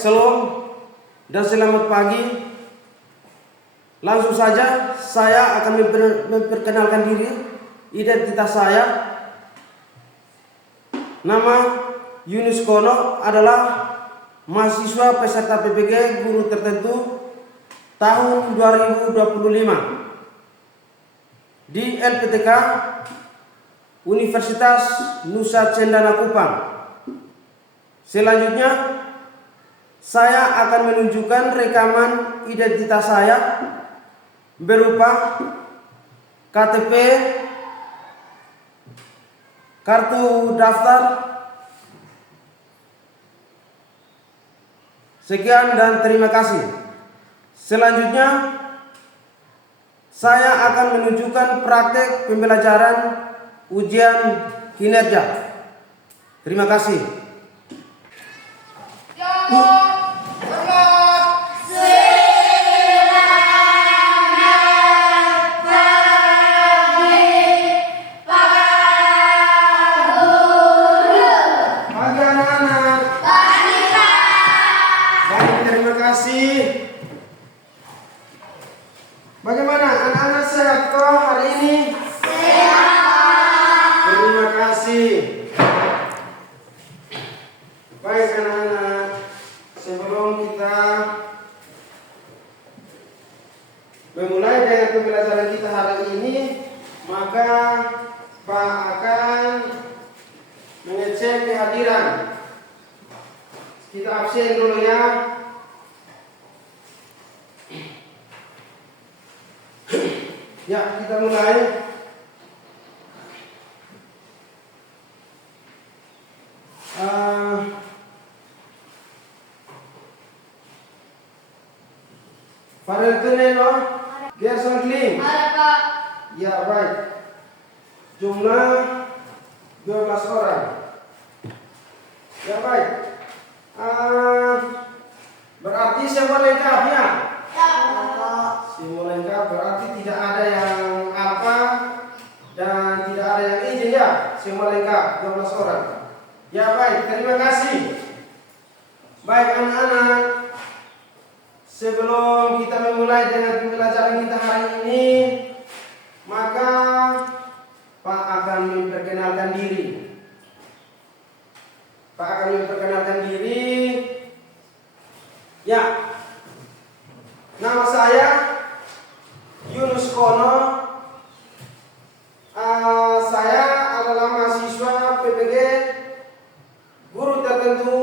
Shalom dan selamat pagi. Langsung saja saya akan memperkenalkan diri, identitas saya. Nama Yunus Kono, adalah mahasiswa peserta PPG guru tertentu tahun 2025 di LPTK Universitas Nusa Cendana Kupang. Selanjutnya saya akan menunjukkan rekaman identitas saya berupa KTP, kartu daftar. Sekian dan terima kasih. Selanjutnya saya akan menunjukkan praktek pembelajaran ujian kinerja. Terima kasih. Bagaimana anak-anak, sehat kok hari ini? Sehat. Terima kasih. Baik anak-anak, sebelum kita memulai dengan pembelajaran kita hari ini, maka Pak akan mengecek kehadiran. Kita absen dulu ya. Ya, kita mulai. Farel Teneno, Gerson Kling. Ada Pak. Ya, baik. Jumlah 12 orang. Ya, baik. Berarti semua lengkap ya? Ya, Pak. Semua lengkap, berarti tidak ada yang apa dan tidak ada yang ini ya. Semua lengkap, 12 orang. Ya, baik, terima kasih. Baik anak-anak, sebelum kita memulai dengan pembelajaran kita hari ini, maka Pak akan memperkenalkan diri. Pak akan memperkenalkan diri. Ya, nama saya Yunus Kono. Saya adalah mahasiswa PPG guru tertentu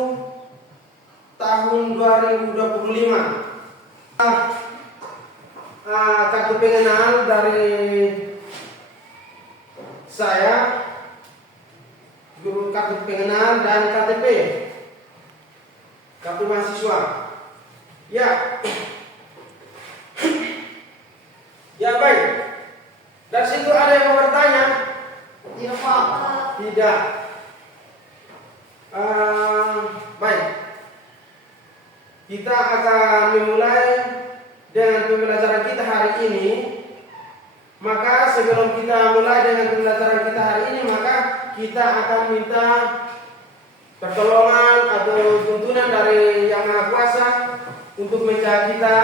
tahun 2025. Kartu pengenal dari saya, guru kartu pengenal dan KTP, kartu mahasiswa. Ya. Ya, baik. Dari situ ada yang mau bertanya? Tidak, Pak. Tidak. Baik. Kita akan memulai dengan pembelajaran kita hari ini. Maka sebelum kita mulai dengan pembelajaran kita hari ini, maka kita akan minta pertolongan atau tuntunan dari Yang Maha Kuasa untuk menjaga kita,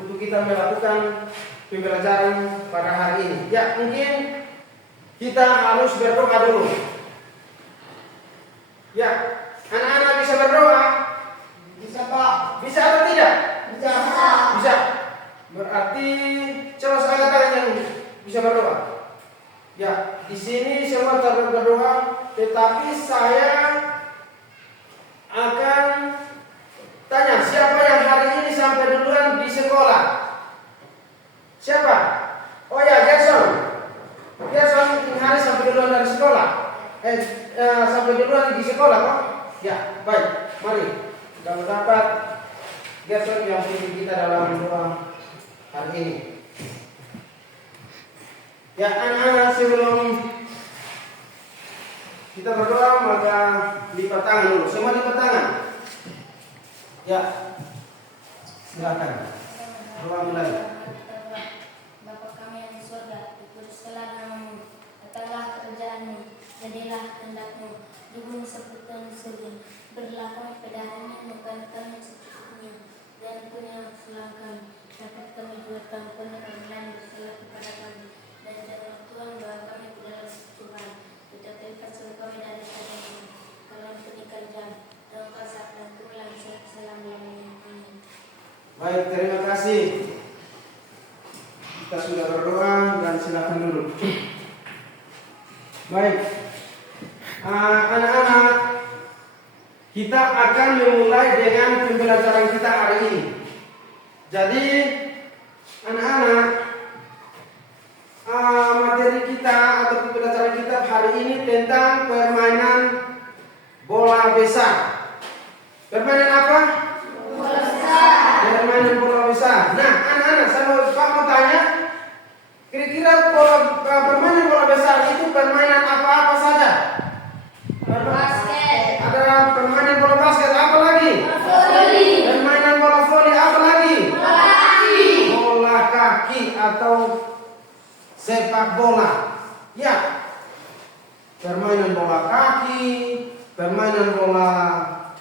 untuk kita melakukan pembelajaran pada hari ini. Ya, mungkin kita harus berdoa dulu. Ya, anak-anak bisa berdoa? Bisa, Pak. Bisa atau tidak? Bisa. Bisa. Berarti coba saya tangan yang bisa berdoa. Ya, di sini semua berdoa, tetapi saya akan tanya siapa yang hari ini sampai duluan di sekolah. Siapa? Oh ya, Gerson. Gerson hari sampai duluan dari sekolah. Sampai duluan di sekolah kok? Ya, baik. Mari kita mendapat Gerson yang pimpin kita dalam doa hari ini. Ya, anak-anak, sebelum kita berdoa maka lipat tangan dulu. Semua lipat tangan. Ya, silakan. Doa mulai. Bapa kami yang di surga, dikuduskanlah namamu, datanglah kerjaanmu, jadilah kehendakmu, di bumi seperti di surga. Berilah kami pada hari ini, makan kami Baik, terima kasih. Kita sudah berdoa dan silakan duduk. Baik, anak-anak, kita akan memulai dengan pembelajaran kita hari ini. Jadi, anak-anak, materi kita atau pembelajaran kita hari ini tentang permainan bola besar. Permainan apa? Bola besar. Permainan bola besar. Nah, anak-anak, saya mau tanya, kira-kira permainan bola besar itu permainan apa-apa saja? Basket. Ada permainan bola basket, apa lagi? Voli. Permainan bola voli, apa lagi? Bola kaki. Bola kaki atau sepak bola. Ya. Permainan bola kaki, permainan bola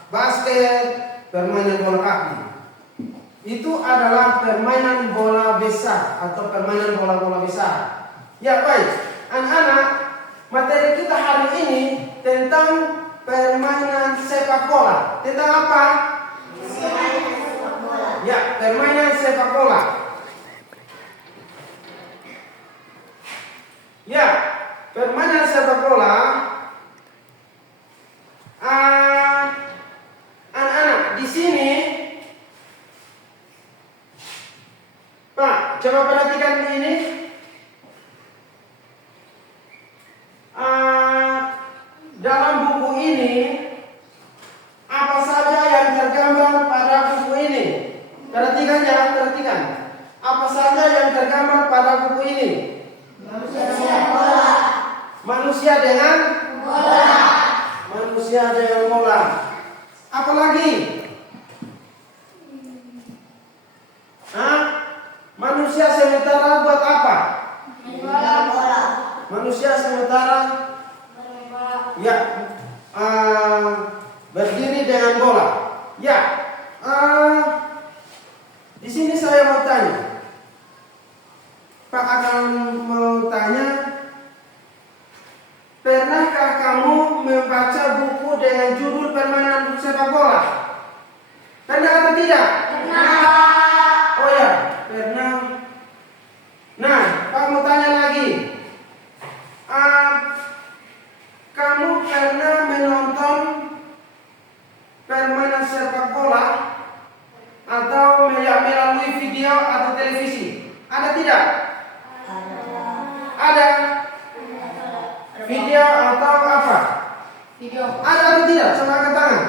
basket, permainan bola kaki. Itu adalah permainan bola besar atau permainan bola-bola besar. Ya, baik. Anak-anak, materi kita hari ini tentang permainan sepak bola. Tentang apa? Sepak bola. Ya, permainan sepak bola. Ya, permainan sepak bola. Anak-anak, di sini, Pak, coba perhatikan ini. Dalam buku ini, apa saja yang tergambar pada buku ini? Perhatikan ya, perhatikan. Apa saja yang tergambar pada buku ini? Manusia bola. Manusia dengan Bola. manusia dengan bola. Apa lagi? Manusia sementara buat apa? Bola. Manusia sementara ya berdiri dengan bola. Ya, di sini saya mau tanya. Pak akan mau tanya, pernahkah kamu membaca buku dengan judul permainan sepak bola? Pernah atau tidak? Pernah. Oh ya, pernah. Nah, Pak mau tanya lagi. Kamu pernah menonton permainan sepak bola atau melalui video atau televisi? Ada tidak? Ada. Video atau apa? Video. Ada atau tidak? Coba angkat tangan.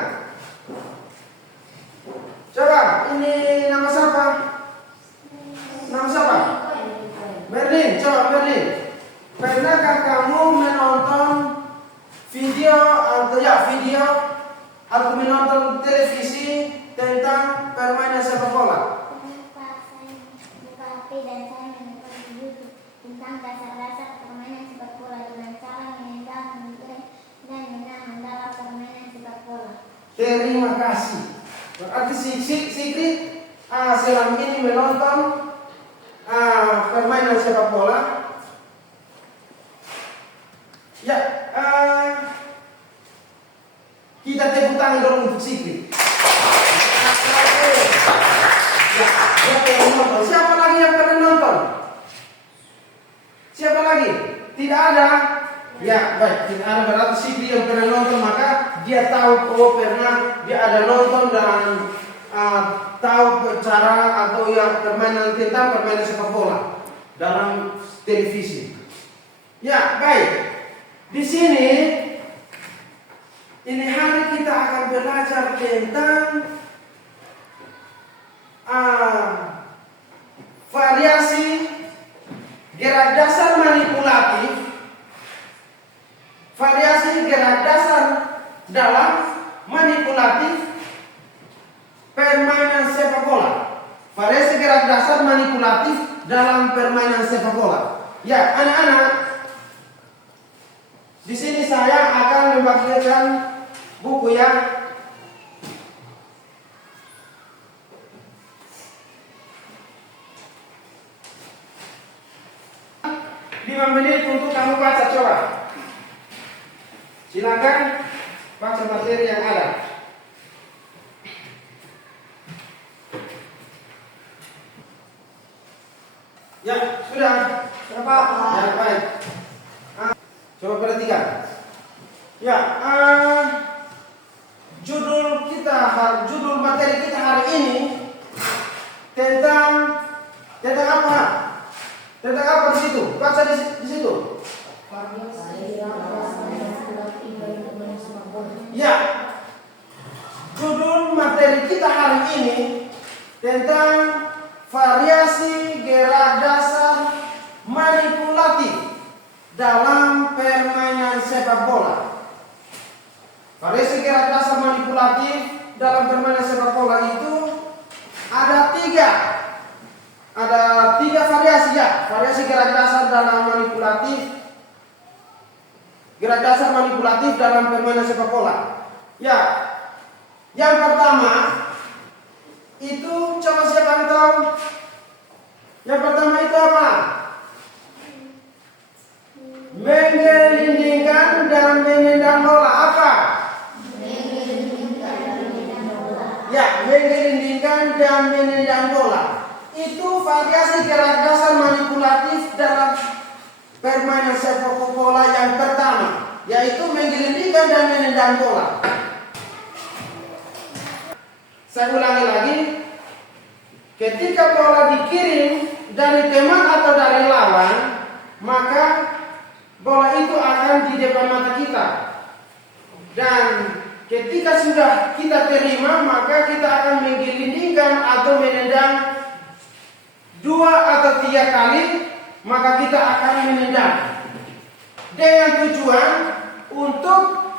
Coba, ini nama siapa? Nama siapa? Berlin, coba Berlin. Pernahkah kamu menonton video atau menonton televisi tentang permainan sepak bola? Pak, saya buka HP dan saya menonton YouTube tentang dasar-dasar permainan sepak bola dengan cara menendang, menggeng, dan menang dalam permainan sepak bola. Terima kasih. Berarti Sigrid selama ini menonton permainan sepak bola. Ya, kita tepuk tangan dulu untuk Sigrid. Ya, siapa yang nonton? Siapa lagi yang pernah nonton? Siapa lagi? Tidak ada. Ya, baik. Tidak ada, berarti Sigrid yang pernah nonton, maka dia tahu pernah dia ada nonton dan tahu cara atau ya permainan tentang permainan sepak bola dalam televisi. Ya, baik. Di sini ini hari kita akan belajar tentang variasi gerak dasar manipulatif, variasi gerak dasar dalam manipulatif permainan sepak bola. Variasi gerak dasar manipulatif dalam permainan sepak bola. Ya, anak-anak, di sini saya akan membagikan buku ya. 5 menit untuk kamu baca, coba. Silakan baca materi yang ada. Ya, sudah. Berapa? Ya, baik. Coba perhatikan. Ya, judul materi kita hari ini tentang apa? Tentang apa di situ? Baca di situ. Ya, judul materi kita hari ini tentang variasi gerak dasar manipulatif dalam permainan sepak bola. Variasi gerak dasar manipulatif dalam permainan sepak bola itu ada tiga variasi ya. Variasi gerak dasar dalam manipulatif dalam permainan sepak bola. Ya, yang pertama itu coba siapa yang tahu? Yang pertama itu apa? Menggelindingkan dan menendang bola. Apa? Ya, menggelindingkan dan menendang bola. Itu variasi gerak dasar manipulatif dalam permainan sepak bola yang pertama, yaitu menggelindingkan dan menendang bola. Saya ulangi lagi. Ketika bola dikirim dari teman atau dari lawan, maka bola itu akan di depan mata kita. Dan ketika sudah kita terima, maka kita akan menggelindingkan atau menendang 2 atau 3 kali, maka kita akan menendang dengan tujuan untuk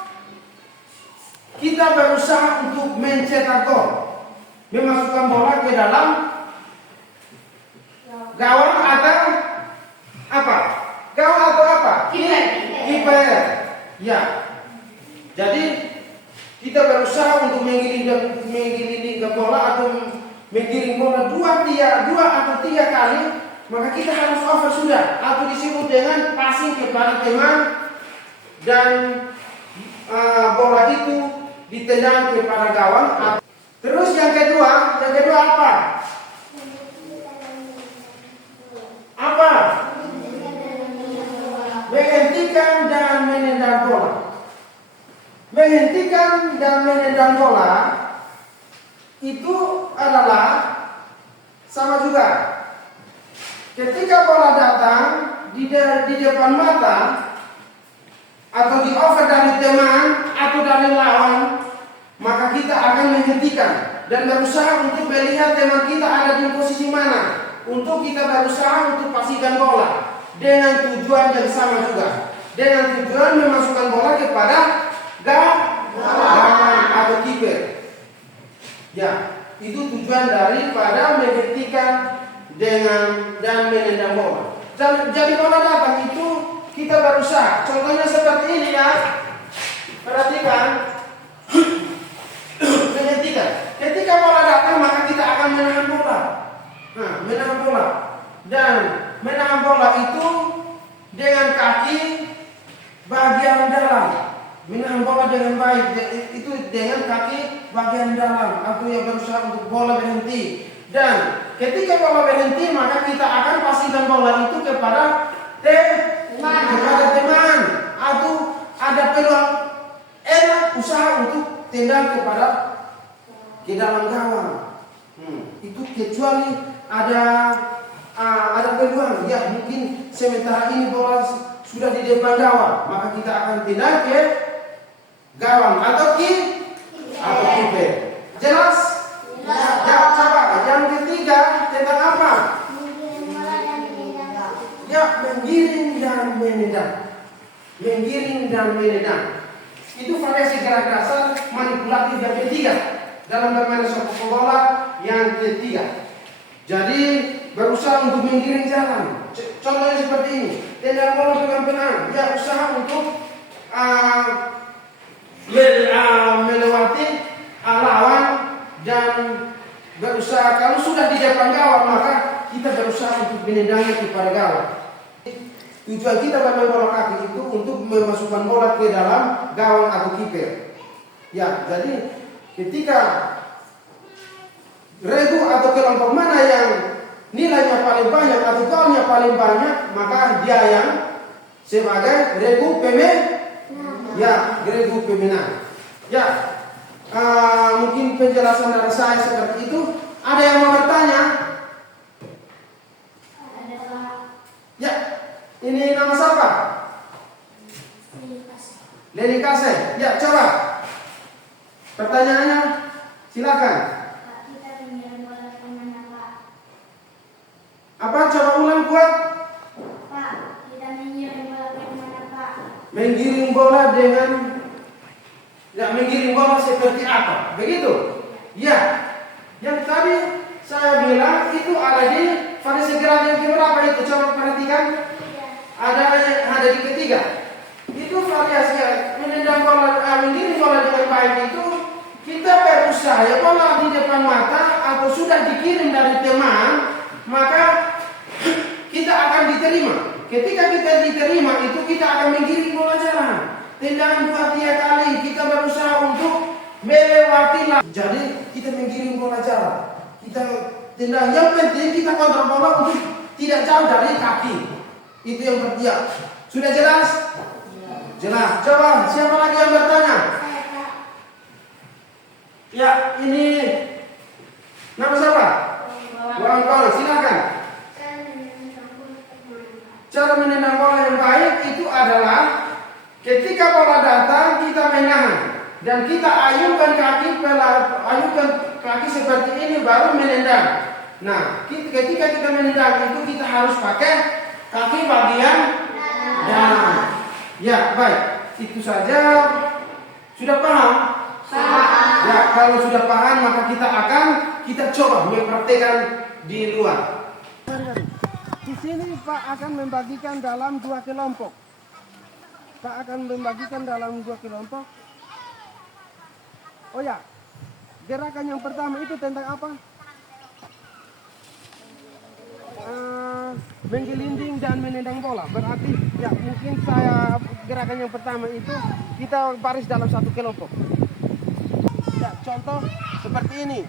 kita berusaha untuk mencetak gol, memasukkan bola ke dalam gawang atau apa? Gawang atau apa? Kiper. Ya. Jadi kita berusaha untuk menggelindingkan bola atau menggiring bola 2 atau 3 kali, maka kita harus over sudah, atau disebut dengan passing kepada teman, dan bola itu ditendang kepada gawang. Terus yang kedua apa? Apa? Menghentikan dan menendang bola. Menghentikan dan menendang bola itu adalah sama juga. Ketika bola datang di depan mata atau di over dari teman atau dari lawan, maka kita akan menghentikan dan berusaha untuk melihat teman kita ada di posisi mana, untuk kita berusaha untuk pastikan bola dengan tujuan yang sama juga, dengan tujuan memasukkan bola kepada gawang atau kiper. Ya, itu tujuan daripada menghentikan dan menendang bola. Jadi bola datang itu kita berusaha. Contohnya seperti ini ya. Perhatikan. Menghentikan. Ketika bola datang, maka kita akan menahan bola. Menahan bola. Dan menahan bola itu dengan kaki bagian dalam. Menahan bola dengan baik itu dengan kaki bagian dalam, atau yang berusaha untuk bola berhenti. Dan ketika bola berhenti, maka kita akan pastikan bola itu kepada teman, atau ada peluang usaha untuk tendang ke dalam gawang. Itu kecuali ada peluang, ya mungkin sementara ini bola sudah di depan gawang, maka kita akan tendang ke gawang atau kiper. Jelas? Ya, coba yang ketiga tentang apa? Ya, menggiring dan menendang. Menggiring dan menendang. Itu variasi gerak dasar manipulatif yang ketiga dalam permainan sepak bola yang ketiga. Jadi berusaha untuk menggiring jalan. Contohnya seperti ini. Tendang bola pelan-pelan. Ya, usaha untuk melewati lawan dan berusaha, kalau sudah di depan gawang maka kita berusaha untuk menendangnya kepada gawang. Tujuan kita bermain bola kaki itu untuk memasukkan bola ke dalam gawang atau kiper. Ya, jadi ketika regu atau kelompok mana yang nilainya paling banyak atau golnya paling banyak, maka dia yang sebagai regu pemenang. Ya, mungkin penjelasan dari saya seperti itu. Ada yang mau bertanya? Ya, ini nama siapa? Leni Kase. Ya, coba. Pertanyaannya, silakan. Apa? Coba ulang kuat. Pak, kita mengirim bola kemana, Pak? Menggiring bola dengan, ya, menggiring bola seperti apa? Begitu? Ya. Yang tadi saya bilang itu ada di variasi gerak yang keberapa itu? Coba perhatikan. Ada di ketiga. Itu variasi menendang bola, menggiring bola dengan baik itu kita berusaha ya, bola di depan mata atau sudah dikirim dari teman, maka kita akan diterima. Ketika kita diterima itu kita akan menggiring bola jalan. Tendangan 2-3 kali kita berusaha untuk melewati. Jadi kita menggiring bola jalan. Kita tendang. Yang penting kita kontrol bola untuk tidak jauh dari kaki. Itu yang penting. Sudah jelas? Jelas. Coba siapa lagi yang bertanya? Ya, ini nama siapa? Wawan, silakan. Cara menendang bola yang baik itu adalah ketika bola datang kita menahan dan kita ayunkan kaki seperti ini baru menendang. Nah, ketika kita menendang itu kita harus pakai kaki bagian dalam. Ya, baik. Itu saja. Sudah paham? Ya, kalau sudah paham maka kita coba mempraktekkan di luar. Di sini Pak akan membagikan dalam 2 kelompok. Pak akan membagikan dalam 2 kelompok. Oh ya, gerakan yang pertama itu tentang apa? Menggelinding dan menendang bola. Berarti ya mungkin gerakan yang pertama itu kita baris dalam 1 kelompok. Ya, contoh seperti ini.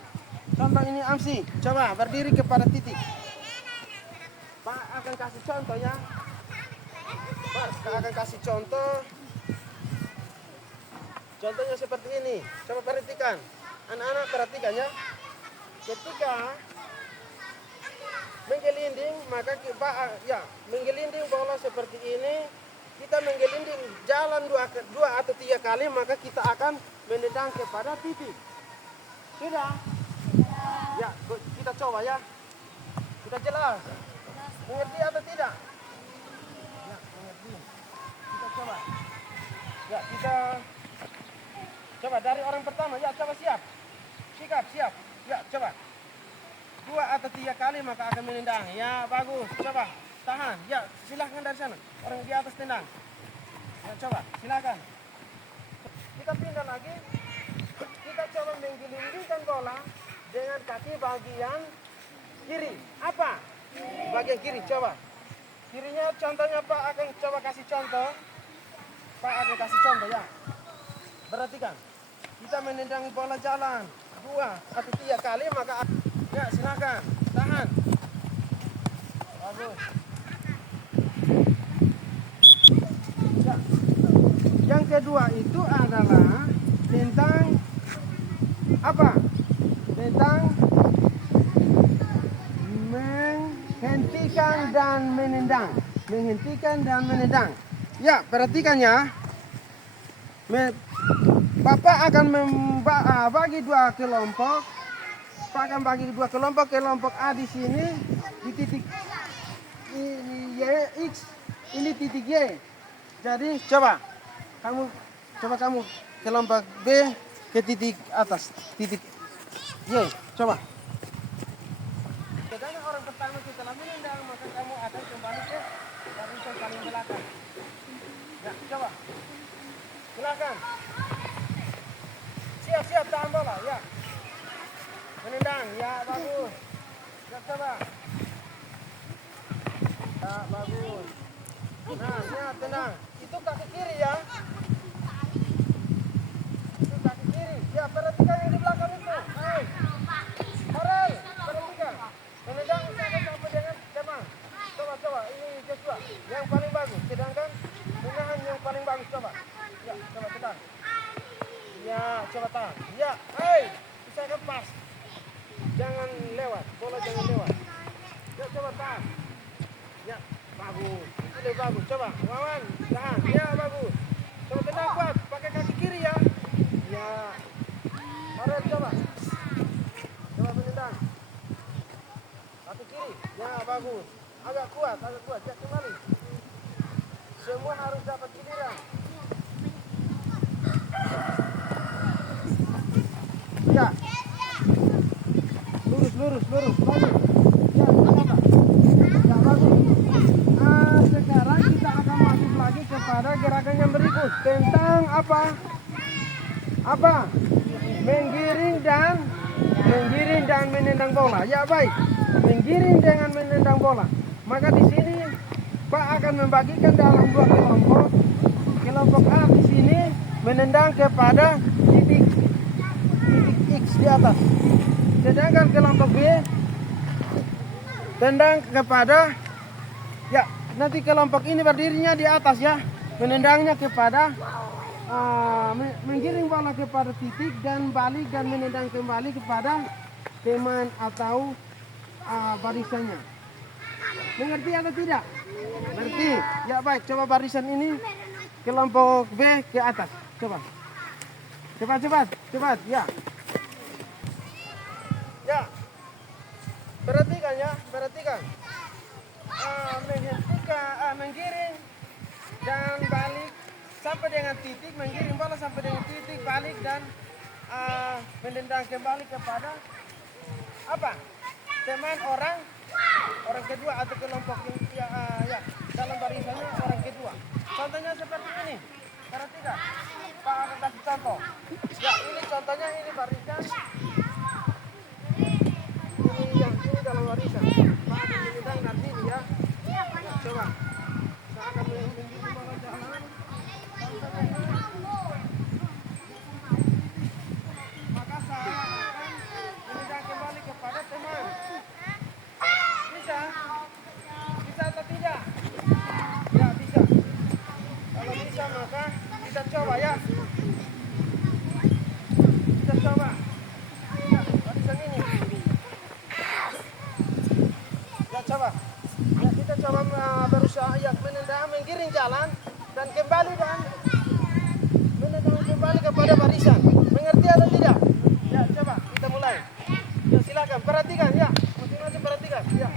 Contoh ini Amsi. Coba berdiri kepada titik. Pak akan kasih contoh ya. Pak akan kasih contoh. Contohnya seperti ini. Coba perhatikan. Anak-anak perhatikan ya. Ketika menggelinding maka menggelinding bola seperti ini. Kita menggelinding jalan 2 atau 3 kali maka kita akan menendang kepada titik. Sudah? Ya, kita coba ya. Sudah jelas? Mengerti atau tidak? Ya, mengerti. Kita coba. Ya, kita coba dari orang pertama. Ya, coba siap. Siap. Ya, coba. 2 atau 3 kali maka akan menendang. Ya, bagus. Coba. Tahan. Ya, silahkan dari sana. Orang di atas tendang. Ya, coba. Silakan. Kita pindah lagi. Kita coba menggelindingkan bola dengan kaki bagian kiri. Apa? Bagian kiri, coba. Kirinya contohnya Pak akan coba kasih contoh. Pak akan kasih contoh ya. Perhatikan. Kita menendangi bola jalan 2 atau 3 kali maka ya silakan. Tahan. Bagus. Ya. Yang kedua itu adalah tentang apa? Tentang menghentikan dan menendang. Menghentikan dan menendang. Ya, perhatikan ya. Bapak akan bagi 2 kelompok. Bapak akan bagi 2 kelompok. Kelompok A di sini di titik Y, X, ini titik Y. Jadi coba kamu kelompok B ke titik atas, titik Y. Coba. Sedangkan orang pertama setelah menendang maka kamu akan kembali ke barisan paling belakang. Ya, coba. Silakan. Siap tahan bola, ya. Menendang, ya bagus. Ya, coba. Ya, bagus. Nah, ya, tenang. Itu kaki kiri ya. Itu kaki kiri. Ya, perhatikan yang di belakang itu. Ayo. Farel, perhatikan. Menendang, jangan lewat, bola jangan lewat. Ya coba tahan. Ya bagus, itu bagus. Coba Wawan tahan, ya bagus. Coba tendang kuat, pakai kaki kiri ya. Ya, Farel coba. Coba menendang. Kaki kiri, ya bagus. Agak kuat, ya kembali. Semua harus dapat giliran. Ya. Lurus, bagus. Ya, coba. Ya, bagus. Sekarang kita akan masuk lagi kepada gerakan yang berikut tentang apa? Menggiring dan menendang bola. Ya baik, menggiring dengan menendang bola. Maka di sini Pak akan membagikan dalam dua kelompok. Kelompok A di sini menendang kepada titik X di atas. Sedangkan kelompok B tendang kepada, ya nanti kelompok ini berdirinya di atas ya, menendangnya kepada menggiring bola kepada titik dan balik dan menendang kembali kepada teman atau barisannya. Mengerti atau tidak? Mengerti? Ya baik, coba barisan ini kelompok B ke atas. Coba. Cepat. Ya. Ya. Perhatikan. Menggiring dan balik sampai dengan titik, menggiring bola sampai dengan titik, balik dan menendang kembali kepada apa? Teman orang kedua atau kelompok yang ya dalam barisannya orang kedua. Contohnya seperti ini. Perhatikan. Pak akan kasih contoh. Ya, ini contohnya, ini barisan. Ini dalam barisan. Pak akan menendang nanti ya. Coba. Kita akan mengirim bola jalan. Maka saya akan menendang kembali kepada teman. Bisa atau tidak? Ya bisa. Kalau bisa maka kita coba ya. Kita coba. Ya, barisan ini. Ya coba. Ya kita coba berusaha ya menendang, menggiring jalan dan kembali dan menendang kembali kepada barisan. Mengerti atau tidak? Ya coba kita mulai. Ya silakan perhatikan ya. Masing-masing perhatikan. Ya.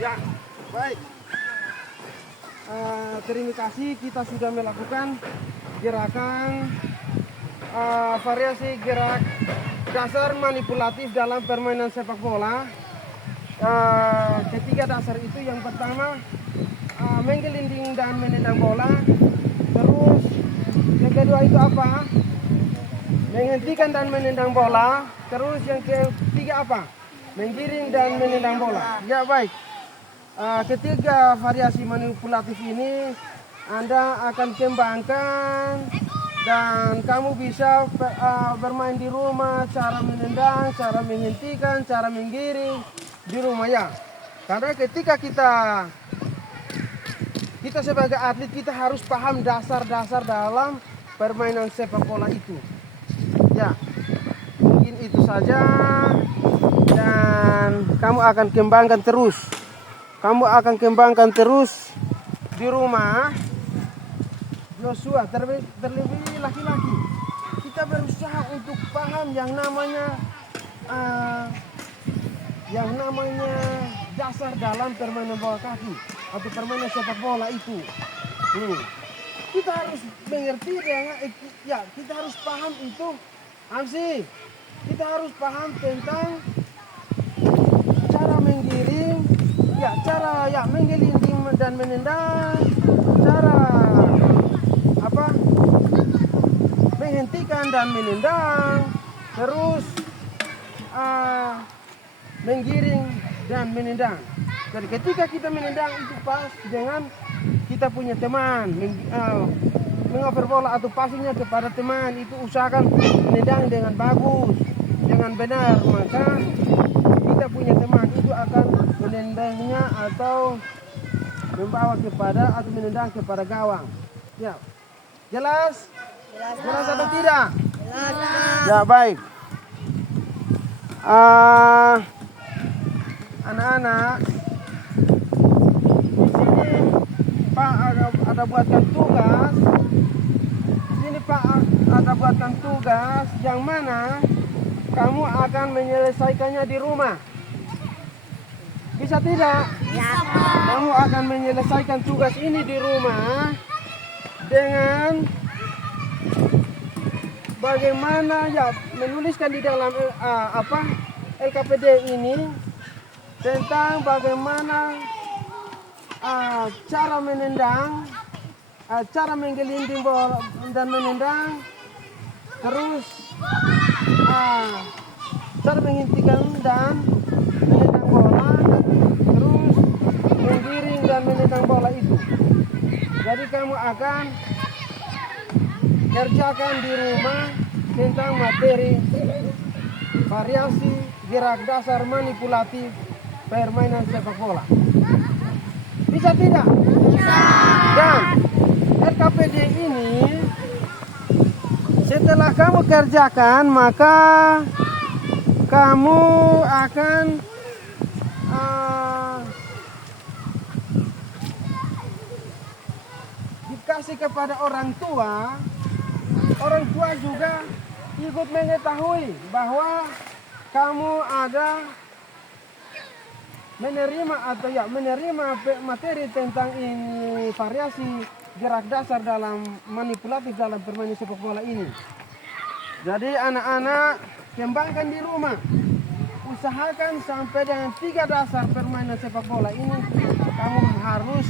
Ya, baik. Terima kasih, kita sudah melakukan gerakan variasi gerak dasar manipulatif dalam permainan sepak bola. Ketiga dasar itu yang pertama menggelinding dan menendang bola. Terus yang kedua itu apa? Menghentikan dan menendang bola. Terus yang ketiga apa? Menggiring dan menendang bola. Ya baik. Ketiga variasi manipulatif ini Anda akan kembangkan dan kamu bisa bermain di rumah, cara menendang, cara menghentikan, cara menggiring di rumah ya. Karena ketika kita sebagai atlet kita harus paham dasar-dasar dalam permainan sepak bola itu. Ya, mungkin itu saja dan kamu akan kembangkan terus. Kamu akan kembangkan terus di rumah. Joshua terlebih laki-laki. Kita berusaha untuk paham yang namanya dasar dalam permainan bola kaki atau permainan sepak bola itu. Kita harus mengerti ya, kita harus paham itu. Amsi, kita harus paham tentang cara menggiring, cara menggelinding dan menendang, cara menghentikan dan menendang, terus menggiring dan menendang. Jadi ketika kita menendang itu pas dengan kita punya teman, mengoper bola atau passingnya kepada teman, itu usahakan menendang dengan bagus, dengan benar, maka kita punya teman itu akan menendangnya atau membawa kepada atau menendang kepada gawang. Ya, jelas? Jelas atau tidak? Jelas. Ya, baik. Anak-anak, di sini Pak ada buatkan tugas. Di sini Pak ada buatkan tugas yang mana kamu akan menyelesaikannya di rumah. Bisa tidak? Bisa, Pak. Kamu akan menyelesaikan tugas ini di rumah dengan bagaimana ya menuliskan di dalam LKPD ini tentang bagaimana cara menendang, cara menggelinding bola dan menendang, terus cara menghentikan dan menendang bola, terus menggiring dan menendang bola itu. Jadi kamu akan kerjakan di rumah tentang materi variasi gerak dasar manipulatif permainan sepak bola. Bisa tidak? Bisa. Dan LKPD ini setelah kamu kerjakan maka kamu akan dikasih kepada orang tua. Orang tua juga ikut mengetahui bahwa kamu ada menerima materi tentang ini variasi gerak dasar dalam manipulatif dalam permainan sepak bola ini. Jadi anak-anak kembangkan di rumah. Usahakan sampai dengan 3 dasar permainan sepak bola ini kamu harus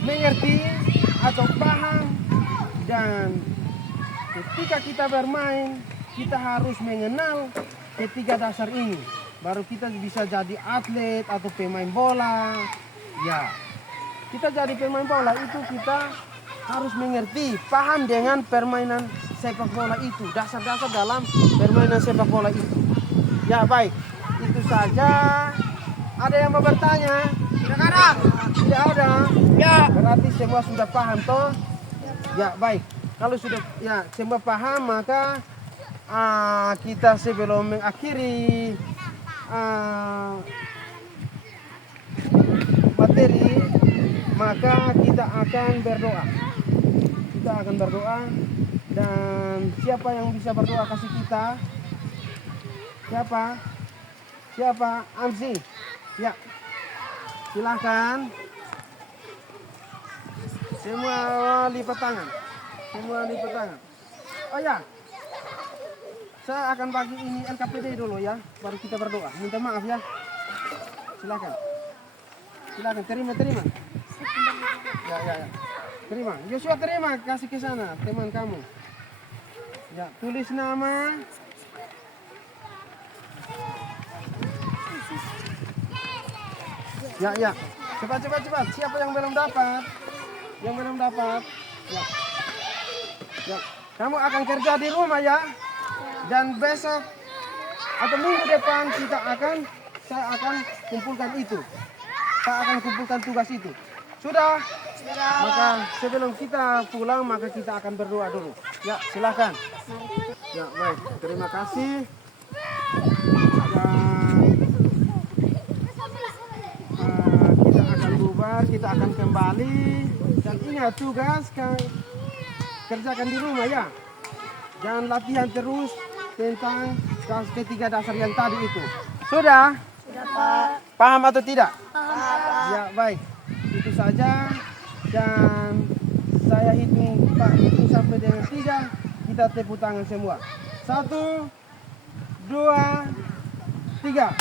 mengerti atau paham, dan ketika kita bermain kita harus mengenal ketiga dasar ini, baru kita bisa jadi atlet atau pemain bola. Ya, kita jadi pemain bola itu kita harus mengerti, paham dengan permainan sepak bola itu, dasar-dasar dalam permainan sepak bola itu. Ya, baik, itu saja. Ada yang mau bertanya? Tidak ada. Ya, berarti semua sudah paham toh? Ya, baik. Kalau sudah ya semua paham, maka kita sebelum mengakhiri materi, maka kita akan berdoa. Kita akan berdoa, dan siapa yang bisa berdoa kasih kita? Siapa? Amsi. Ya. Silakan. Semua lipat tangan. Oh ya, saya akan bagi ini LKPD dulu ya, baru kita berdoa. Minta maaf ya. Silakan. Terima. Ya. Terima. Joshua terima, kasih ke sana teman kamu. Ya, tulis nama. Ya. Cepat. Siapa yang belum dapat? Ya. Kamu akan kerja di rumah ya. Dan besok atau minggu depan saya akan kumpulkan itu. Saya akan kumpulkan tugas itu. Sudah? Maka sebelum kita pulang, maka kita akan berdoa dulu. Ya, silakan. Ya, baik. Terima kasih. Kita akan bubar, kita akan kembali. Dan ingat tugas kerjakan di rumah ya. Jangan latihan terus tentang ketiga dasar yang tadi itu. Sudah? Sudah, Pak. Paham atau tidak? Paham. Ya, baik. Itu saja. Dan saya hitung sampai dengan 3. Kita tepuk tangan semua. 1, 2, 3.